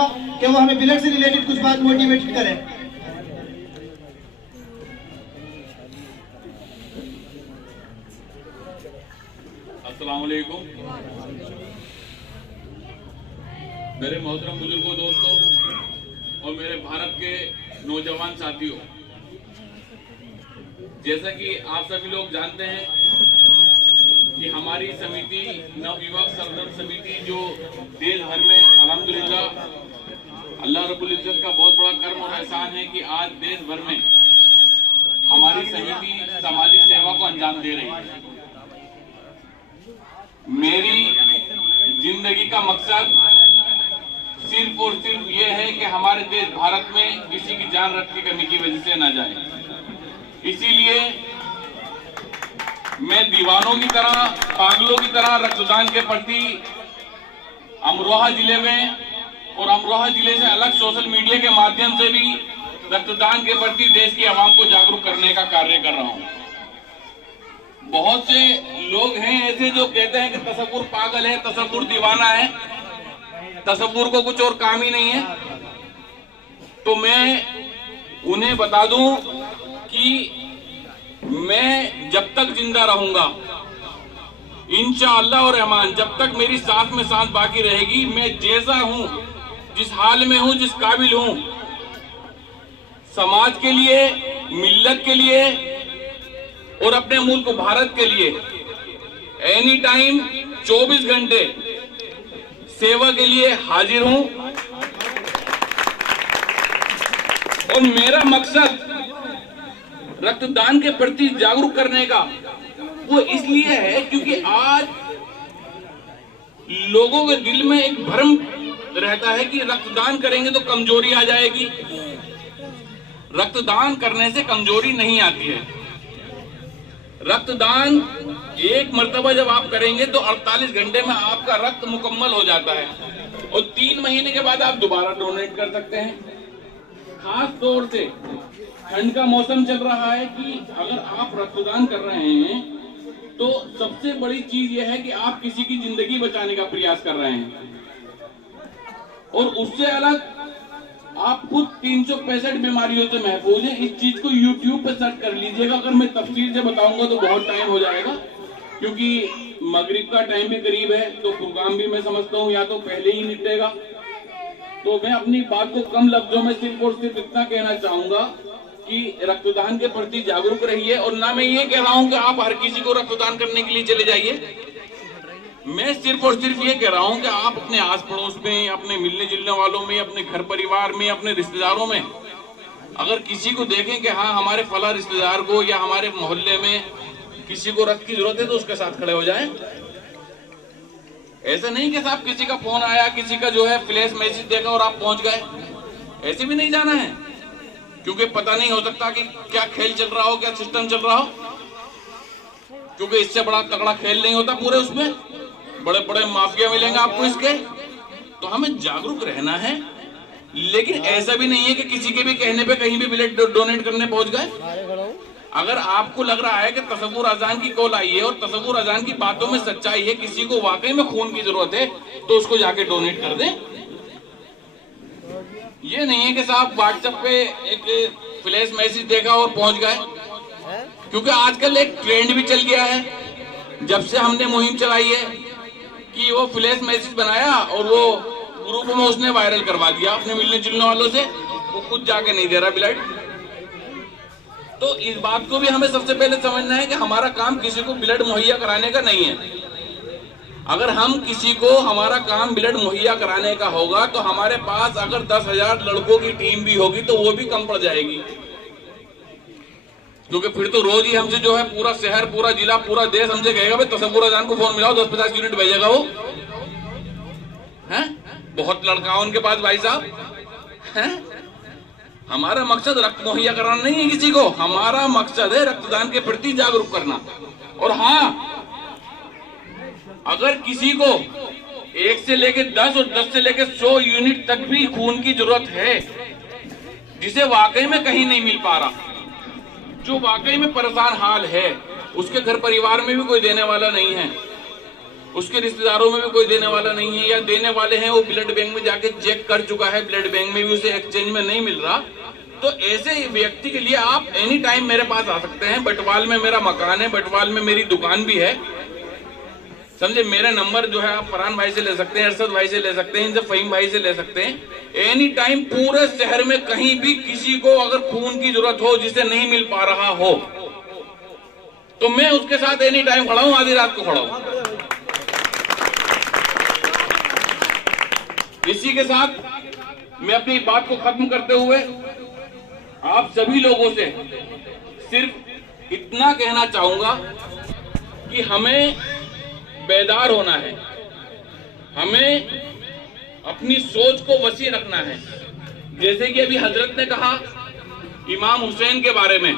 चाहूंगा कि वो हमें ब्लड से रिलेटेड कुछ बात मोटिवेटेड करें। अस्सलाम वालेकुम मेरे मोहतरम बुजुर्गों, दोस्तों और मेरे भारत के नौजवान साथियों, जैसा कि आप सभी लोग जानते हैं कि हमारी समिति नवयुवक सरदर्द समिति जो देश भर में अल्हम्दुलिल्लाह अल्लाह रब्बुल इज्जत का बहुत बड़ा कर्म और एहसान है कि आज देश भर में हमारी समिति सामाजिक सेवा को अंजाम दे रही है। मेरी जिंदगी का मकसद सिर्फ और सिर्फ ये है कि हमारे देश भारत में किसी की जान रख की कमी की वजह से न जाए। इसीलिए मैं दीवानों की तरह, पागलों की तरह रक्तदान के प्रति अमरोहा जिले में और अमरोहा जिले से अलग सोशल मीडिया के माध्यम से भी रक्तदान के प्रति देश की आवाम को जागरूक करने का कार्य कर रहा हूं। बहुत से लोग हैं ऐसे जो कहते हैं कि तसव्वुर पागल है, तसव्वुर दीवाना है, तसव्वुर को कुछ और काम ही नहीं है। तो मैं उन्हें बता दूं कि मैं जब तक जिंदा रहूंगा इंशाअल्लाह और रहमान, जब तक मेरी सांस में सांस बाकी रहेगी, मैं जैसा हूं, जिस हाल में हूं, जिस काबिल हूं, समाज के लिए, मिल्लत के लिए और अपने मुल्क भारत के लिए एनी टाइम 24 घंटे सेवा के लिए हाजिर हूं। और मेरा मकसद रक्तदान के प्रति जागरूक करने का वो इसलिए है क्योंकि आज लोगों के दिल में एक भ्रम रहता है कि रक्तदान करेंगे तो कमजोरी आ जाएगी। रक्तदान करने से कमजोरी नहीं आती है। रक्तदान एक मर्तबा जब आप करेंगे तो 48 घंटे में आपका रक्त मुकम्मल हो जाता है और 3 महीने के बाद आप दोबारा डोनेट कर सकते हैं। खास तौर से ठंड का मौसम चल रहा है कि अगर आप रक्तदान कर रहे हैं तो सबसे बड़ी चीज यह है कि आप किसी की जिंदगी बचाने का प्रयास कर रहे हैं। और उससे अलग आप खुद 365 बीमारियों से महफूज हैं। इस चीज को YouTube पे सर्च कर लीजिएगा। अगर मैं तफसील से बताऊंगा तो बहुत टाइम हो जाएगा, क्योंकि मगरिब का टाइम भी करीब है, तो प्रोग्राम भी मैं समझता हूँ या तो पहले ही निपटेगा। तो मैं अपनी बात को कम लफ्जों में सिर्फ और सिर्फ इतना कहना चाहूंगा कि रक्तदान के प्रति जागरूक रहिए। और ना मैं ये कह रहा हूँ कि आप हर किसी को रक्तदान करने के लिए चले जाइए। मैं सिर्फ और सिर्फ ये कह रहा हूं कि आप अपने आस पड़ोस में, अपने मिलने जुलने वालों में, अपने घर परिवार में, अपने रिश्तेदारों में अगर किसी को देखें कि हाँ हमारे फला रिश्तेदार को या हमारे मोहल्ले में किसी को रक्त की जरूरत है तो उसके साथ खड़े हो जाएं। ऐसा नहीं कि साहब किसी का फोन आया, किसी का जो है फ्लैश मैसेज देखा और आप पहुंच गए, ऐसे भी नहीं जाना है। क्योंकि पता नहीं हो सकता कि क्या खेल चल रहा हो, क्या सिस्टम चल रहा हो, क्योंकि इससे बड़ा तगड़ा खेल नहीं होता पूरे उसमें, बड़े बड़े माफिया मिलेंगे आपको इसके। तो हमें जागरूक रहना है, लेकिन ऐसा भी नहीं है कि किसी के भी कहने पे कहीं भी ब्लड डोनेट करने पहुंच गए। अगर आपको लग रहा है कि तसव्वुर अजान की कॉल आई है और तसव्वुर अजान की बातों में सच्चाई है, किसी को वाकई में खून की जरूरत है, तो उसको जाके डोनेट कर दें। ये नहीं है कि साहब व्हाट्सएप पे एक फ्लैश मैसेज देखा और पहुंच गए, क्योंकि आजकल एक ट्रेंड भी चल गया है। जब से हमने मुहिम चलाई है कि वो फ्लैश मैसेज बनाया और वो ग्रुप में उसने वायरल करवा दिया अपने मिलने जुलने वालों से, वो खुद जाके नहीं दे रहा ब्लड। तो इस बात को भी हमें सबसे पहले समझना है कि हमारा काम किसी को ब्लड मुहैया कराने का नहीं है। अगर हम किसी को हमारा काम ब्लड मुहैया कराने का होगा तो हमारे पास अगर 10,000 लड़कों की टीम भी होगी तो वो भी कम पड़ जाएगी, क्योंकि फिर तो रोज ही हमसे जो है पूरा शहर, पूरा जिला, पूरा देश हमसे कहेगा भाई तसव्वुर अजान को फोन मिलाओ, 10-50 यूनिट भेजेगा वो है। बहुत लड़का उनके पास भाई साहब है। हमारा मकसद रक्त मुहैया कराना नहीं है किसी को, हमारा मकसद है रक्तदान के प्रति जागरूक करना। और हाँ, अगर किसी को 1 से लेके 10 और 10 से लेके 100 यूनिट तक भी खून की जरूरत है, जिसे वाकई में कहीं नहीं मिल पा रहा, जो वाकई में परेशान हाल है, उसके घर परिवार में भी कोई देने वाला नहीं है, उसके रिश्तेदारों में भी कोई देने वाला नहीं है, या देने वाले हैं वो ब्लड बैंक में जाके चेक कर चुका है, ब्लड बैंक में भी उसे एक्सचेंज में नहीं मिल रहा, तो ऐसे व्यक्ति के लिए आप एनी टाइम मेरे पास आ सकते हैं। बटवाल में मेरा मकान है, बटवाल में मेरी दुकान भी है, समझे। मेरा नंबर जो है आप फरहान भाई से ले सकते हैं, अरशद भाई से ले सकते हैं, इनसे फहीम भाई से ले सकते हैं। एनी टाइम पूरे शहर में कहीं भी किसी को अगर खून की जरूरत हो जिसे नहीं मिल पा रहा हो, तो मैं उसके साथ एनी टाइम खड़ा हूं, आधी रात को खड़ा हूं। इसी के साथ मैं अपनी बात को खत्म करते हुए आप सभी लोगों से सिर्फ इतना कहना चाहूंगा कि हमें बेदार होना है, हमें अपनी सोच को वसी रखना है। जैसे कि अभी हजरत ने कहा इमाम हुसैन के बारे में,